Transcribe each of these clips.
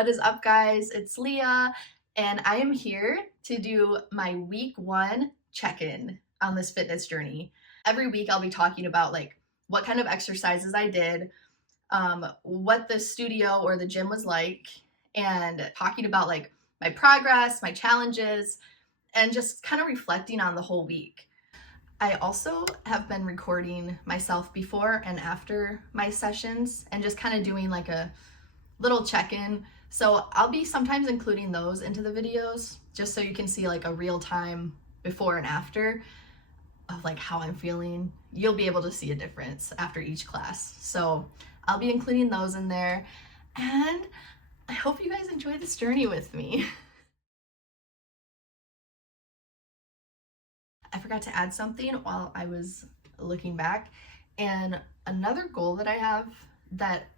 What is up, guys? It's Leah, and I am here to do my week 1 check-in on this fitness journey. Every week I'll be talking about like what kind of exercises I did, what the studio or the gym was like, and talking about like my progress, my challenges, and just kind of reflecting on the whole week. I also have been recording myself before and after my sessions and just kind of doing like a little check-in. So I'll be sometimes including those into the videos just so you can see like a real time before and after of like how I'm feeling. You'll be able to see a difference after each class. So I'll be including those in there, and I hope you guys enjoy this journey with me. I forgot to add something while I was looking back, and another goal that I have that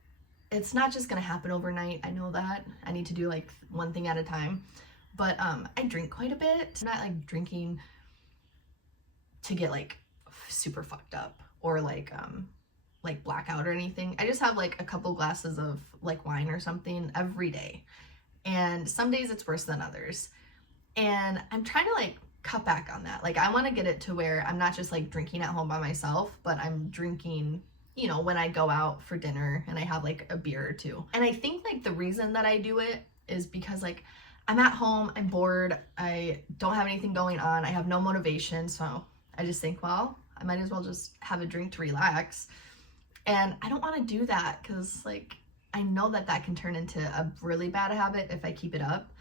it's not just gonna happen overnight. I know that I need to do like one thing at a time, but I drink quite a bit. I'm not like drinking to get like super fucked up or like blackout or anything. I just have like a couple glasses of like wine or something every day, and some days it's worse than others, and I'm trying to like cut back on that. Like I want to get it to where I'm not just like drinking at home by myself, but I'm drinking, you know, when I go out for dinner and I have like a beer or two. And I think like the reason that I do it is because like I'm at home, I'm bored, I don't have anything going on, I have no motivation, so I just think, well, I might as well just have a drink to relax. And I don't want to do that because like I know that that can turn into a really bad habit if I keep it up.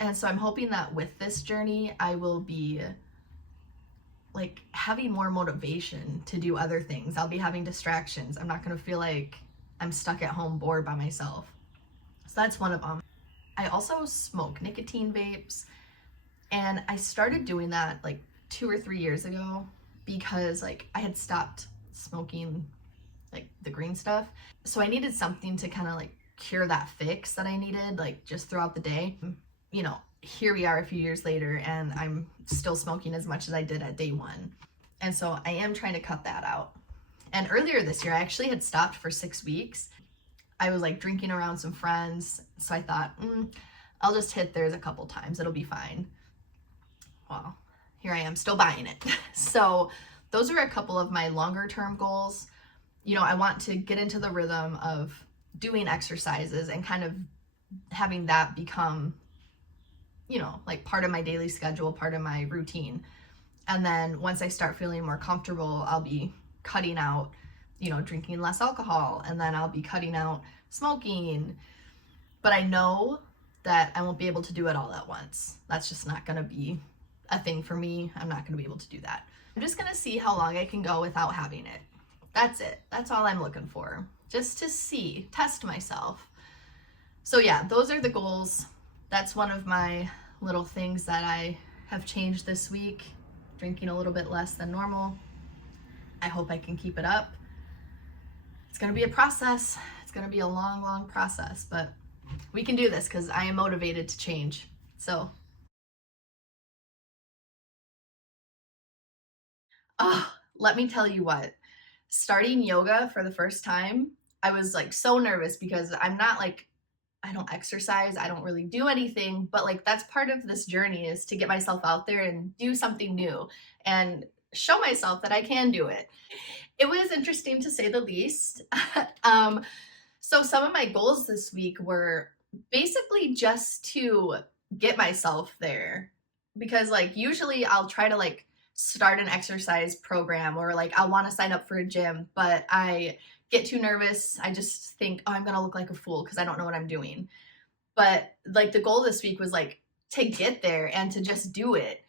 And so I'm hoping that with this journey, I will be like having more motivation to do other things. I'll be having distractions. I'm not going to feel like I'm stuck at home bored by myself. So that's one of them. I also smoke nicotine vapes, and I started doing that like 2 or 3 years ago because like I had stopped smoking like the green stuff. So I needed something to kind of like cure that fix that I needed like just throughout the day. You know, here we are a few years later and I'm still smoking as much as I did at day 1. And so I am trying to cut that out. And earlier this year, I actually had stopped for 6 weeks. I was like drinking around some friends. So I thought, I'll just hit theirs a couple times. It'll be fine. Well, here I am still buying it. So those are a couple of my longer term goals. You know, I want to get into the rhythm of doing exercises and kind of having that become, you know, like part of my daily schedule, part of my routine. And then once I start feeling more comfortable, I'll be cutting out, you know, drinking less alcohol, and then I'll be cutting out smoking. But I know that I won't be able to do it all at once. That's just not going to be a thing for me. I'm not going to be able to do that. I'm just going to see how long I can go without having it. That's it. That's all I'm looking for. Just to see, test myself. So yeah, those are the goals. That's one of my little things that I have changed this week. Drinking a little bit less than normal. I hope I can keep it up. It's going to be a process. It's going to be a long, long process, but we can do this because I am motivated to change. So, let me tell you what. Starting yoga for the first time, I was like so nervous because I'm not like, I don't exercise, I don't really do anything, but like that's part of this journey is to get myself out there and do something new and show myself that I can do it. It was interesting to say the least. So some of my goals this week were basically just to get myself there, because like usually I'll try to like start an exercise program or like I'll want to sign up for a gym, but I get too nervous. I just think, oh, I'm gonna look like a fool because I don't know what I'm doing. But like the goal this week was like to get there and to just do it.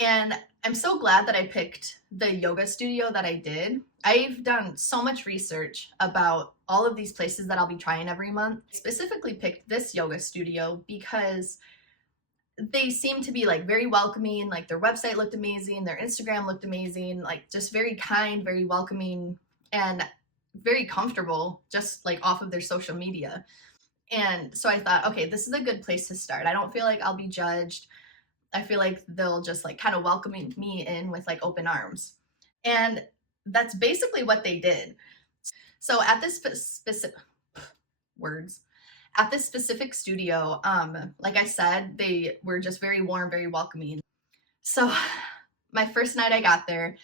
And I'm so glad that I picked the yoga studio that I did. I've done so much research about all of these places that I'll be trying every month. I specifically picked this yoga studio because they seem to be like very welcoming. Like their website looked amazing, their Instagram looked amazing, like just very kind, very welcoming, and very comfortable just like off of their social media. And so I thought, okay, this is a good place to start. I don't feel like I'll be judged. I feel like they'll just like kind of welcome me in with like open arms. And that's basically what they did. So at this specific words, at this specific studio, like I said, they were just very warm, very welcoming. So my first night I got there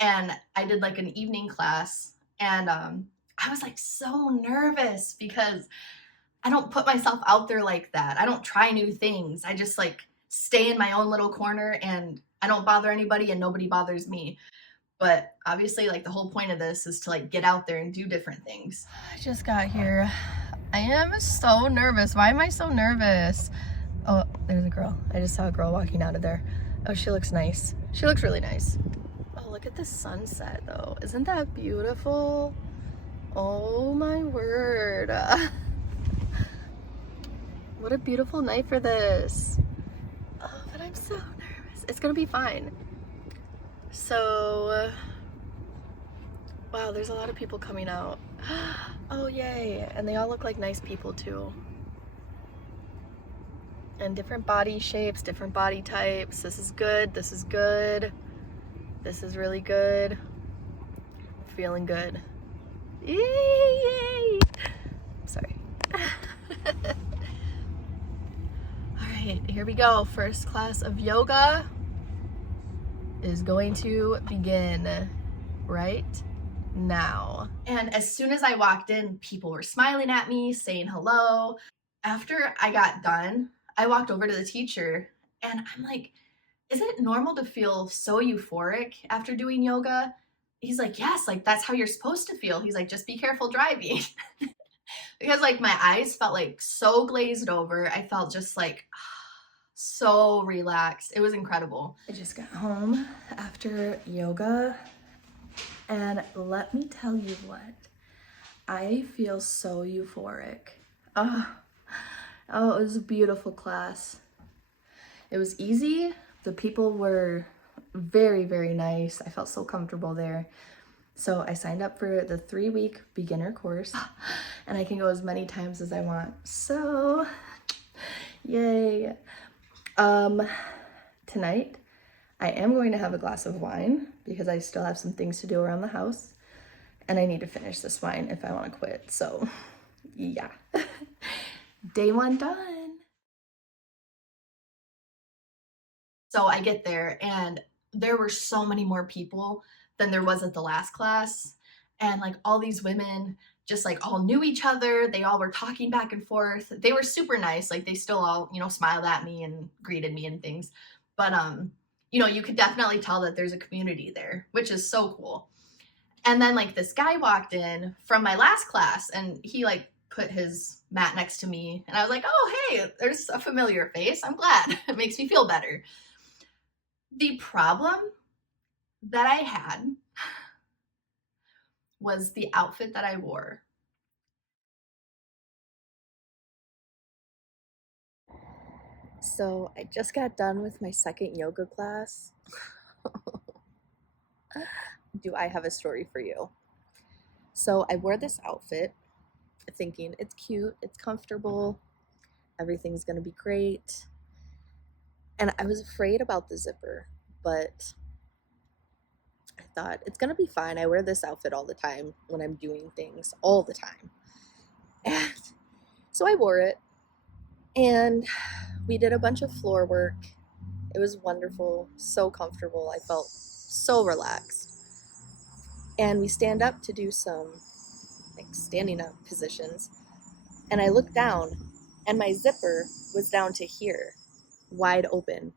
and I did like an evening class, and I was like so nervous because I don't put myself out there like that. I don't try new things. I just like stay in my own little corner and I don't bother anybody and nobody bothers me. But obviously, like the whole point of this is to like get out there and do different things. I just got here. I am so nervous. Why am I so nervous? Oh, there's a girl. I just saw a girl walking out of there. Oh, she looks nice. She looks really nice. Oh, look at the sunset though. Isn't that beautiful? Oh my word. What a beautiful night for this. Oh, but I'm so nervous. It's gonna be fine. So, wow, there's a lot of people coming out. Oh, yay. And they all look like nice people too. And different body shapes, different body types. This is good. This is good. This is really good. Feeling good. Yay! Sorry. All right, here we go. First class of yoga is going to begin right now. And as soon as I walked in, people were smiling at me, saying hello. After I got done, I walked over to the teacher and I'm like, is it normal to feel so euphoric after doing yoga? He's like, yes, like that's how you're supposed to feel. He's like, just be careful driving. Because like my eyes felt like so glazed over. I felt just like so relaxed. It was incredible. I just got home after yoga, and let me tell you what, I feel so euphoric. Oh, it was a beautiful class. It was easy. The people were very, very nice. I felt so comfortable there. So I signed up for the 3-week beginner course and I can go as many times as I want. So, yay. Tonight I am going to have a glass of wine because I still have some things to do around the house and I need to finish this wine if I want to quit. So, yeah. Day 1 done. So I get there and there were so many more people than there was at the last class. And like all these women just like all knew each other. They all were talking back and forth. They were super nice. Like they still all, smiled at me and greeted me and things. But you could definitely tell that there's a community there, which is so cool. And then like this guy walked in from my last class and he like put his mat next to me and I was like, oh, hey, there's a familiar face. I'm glad. It makes me feel better. The problem that I had was the outfit that I wore. So I just got done with my second yoga class. Do I have a story for you? So I wore this outfit thinking it's cute, it's comfortable, everything's gonna be great. And I was afraid about the zipper, but I thought it's gonna be fine. I wear this outfit all the time when I'm doing things, all the time. And so I wore it and we did a bunch of floor work. It was wonderful, so comfortable. I felt so relaxed. And we stand up to do some like standing up positions. And I looked down and my zipper was down to here, wide open.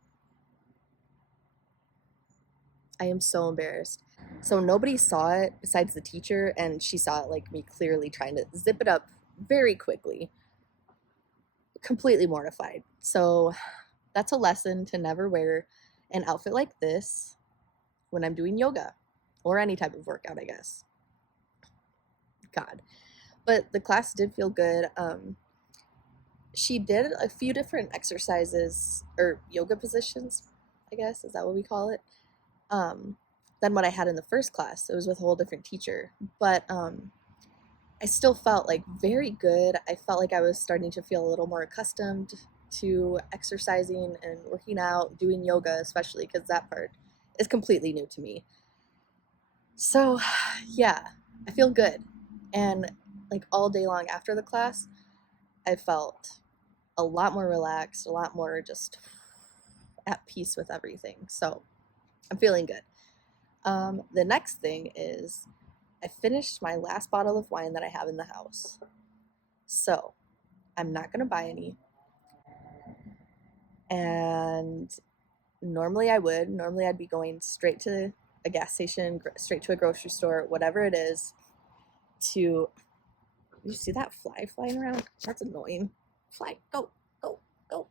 I am so embarrassed. So nobody saw it besides the teacher, and she saw it like me clearly trying to zip it up very quickly. Completely mortified. So that's a lesson to never wear an outfit like this when I'm doing yoga or any type of workout, I guess. God. But the class did feel good. She did a few different exercises or yoga positions, I guess. Is that what we call it? Than what I had in the first class. It was with a whole different teacher. But I still felt like very good. I felt like I was starting to feel a little more accustomed to exercising and working out, doing yoga, especially because that part is completely new to me. So, yeah, I feel good. And like all day long after the class, I felt a lot more relaxed, a lot more just at peace with everything. So I'm feeling good. The next thing is I finished my last bottle of wine that I have in the house. So I'm not going to buy any. And normally I would. Normally I'd be going straight to a gas station, straight to a grocery store, whatever it is, to. You see that fly flying around? That's annoying. Fly, go, go, go.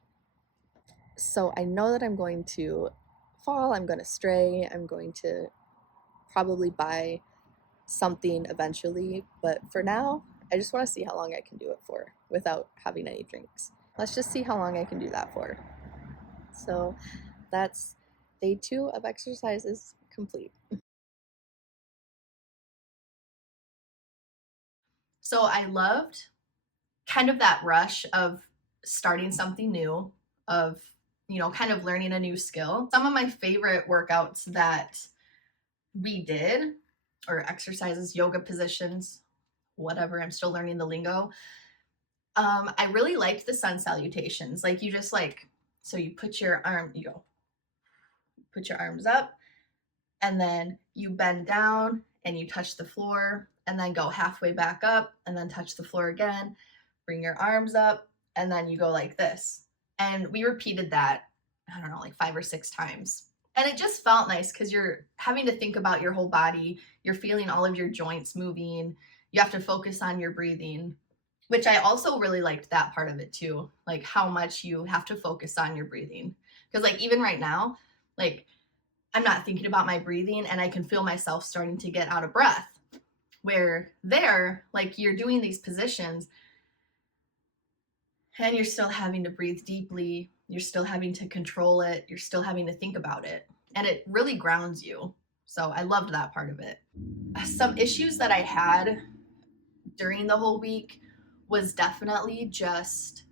So I know that I'm going to fall, I'm going to stray, I'm going to probably buy something eventually, but for now, I just want to see how long I can do it for without having any drinks. Let's just see how long I can do that for. So that's day 2 of exercises complete. So I loved kind of that rush of starting something new, of, kind of learning a new skill. Some of my favorite workouts that we did, or exercises, yoga positions, whatever, I'm still learning the lingo. I really liked the sun salutations. Like you just so you put your put your arms up, and then you bend down and you touch the floor, and then go halfway back up and then touch the floor again, bring your arms up, and then you go like this. And we repeated that, I don't know, like 5 or 6 times. And it just felt nice because you're having to think about your whole body. You're feeling all of your joints moving. You have to focus on your breathing, which I also really liked that part of it too. Like how much you have to focus on your breathing. Because like even right now, like I'm not thinking about my breathing and I can feel myself starting to get out of breath. Where there, like you're doing these positions and you're still having to breathe deeply. You're still having to control it. You're still having to think about it. And it really grounds you. So I loved that part of it. Some issues that I had during the whole week was definitely just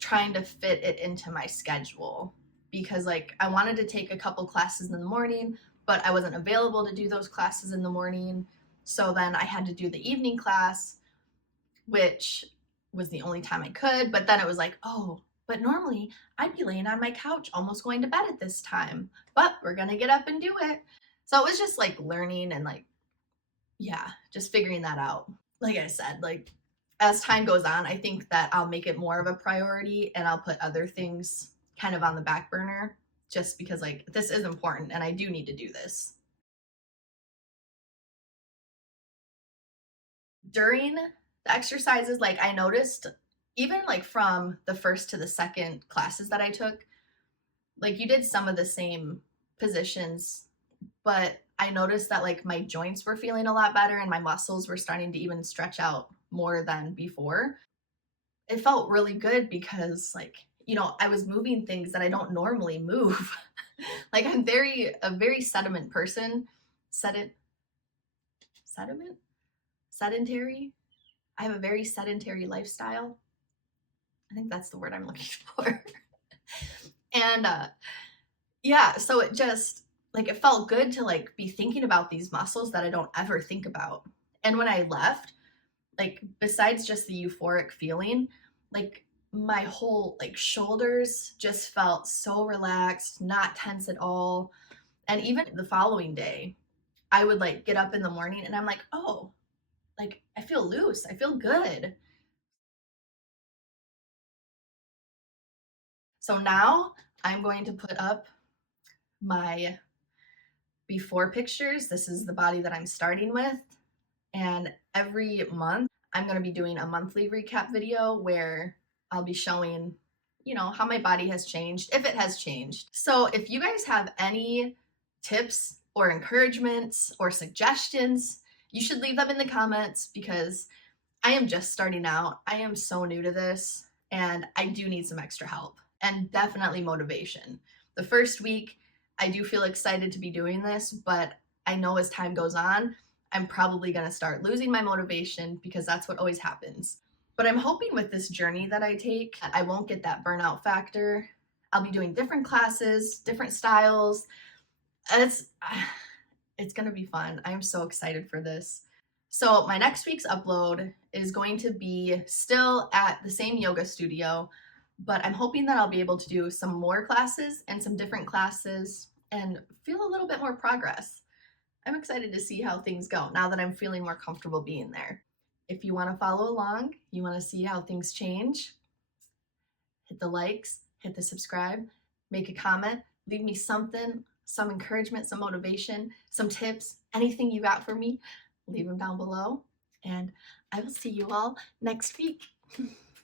trying to fit it into my schedule, because like I wanted to take a couple classes in the morning, but I wasn't available to do those classes in the morning. So then I had to do the evening class, which was the only time I could. But then it was like, oh, but normally I'd be laying on my couch almost going to bed at this time, but we're going to get up and do it. So it was just like learning and like, yeah, just figuring that out. Like I said, like as time goes on, I think that I'll make it more of a priority and I'll put other things kind of on the back burner, just because like this is important and I do need to do this. During the exercises, like I noticed even like from the first to the second classes that I took, like you did some of the same positions, but I noticed that like my joints were feeling a lot better and my muscles were starting to even stretch out more than before. It felt really good because like, I was moving things that I don't normally move. Like I'm a very sediment person. Sediment? Sedentary? I have a very sedentary lifestyle. I think that's the word I'm looking for. And yeah, so it just like it felt good to like be thinking about these muscles that I don't ever think about. And when I left, like besides just the euphoric feeling, like my whole like shoulders just felt so relaxed, not tense at all. And even the following day, I would like get up in the morning and I'm like, oh, like I feel loose, I feel good. So now I'm going to put up my before pictures. This is the body that I'm starting with. And every month, I'm going to be doing a monthly recap video where I'll be showing, how my body has changed, if it has changed. So if you guys have any tips or encouragements or suggestions, you should leave them in the comments, because I am just starting out. I am so new to this and I do need some extra help and definitely motivation. The first week, I do feel excited to be doing this, but I know as time goes on, I'm probably going to start losing my motivation, because that's what always happens. But I'm hoping with this journey that I take, I won't get that burnout factor. I'll be doing different classes, different styles. It's going to be fun. I'm so excited for this. So my next week's upload is going to be still at the same yoga studio, but I'm hoping that I'll be able to do some more classes and some different classes and feel a little bit more progress. I'm excited to see how things go now that I'm feeling more comfortable being there. If you want to follow along, you want to see how things change, hit the likes, hit the subscribe, make a comment, leave me something, some encouragement, some motivation, some tips, anything you got for me, leave them down below. And I will see you all next week.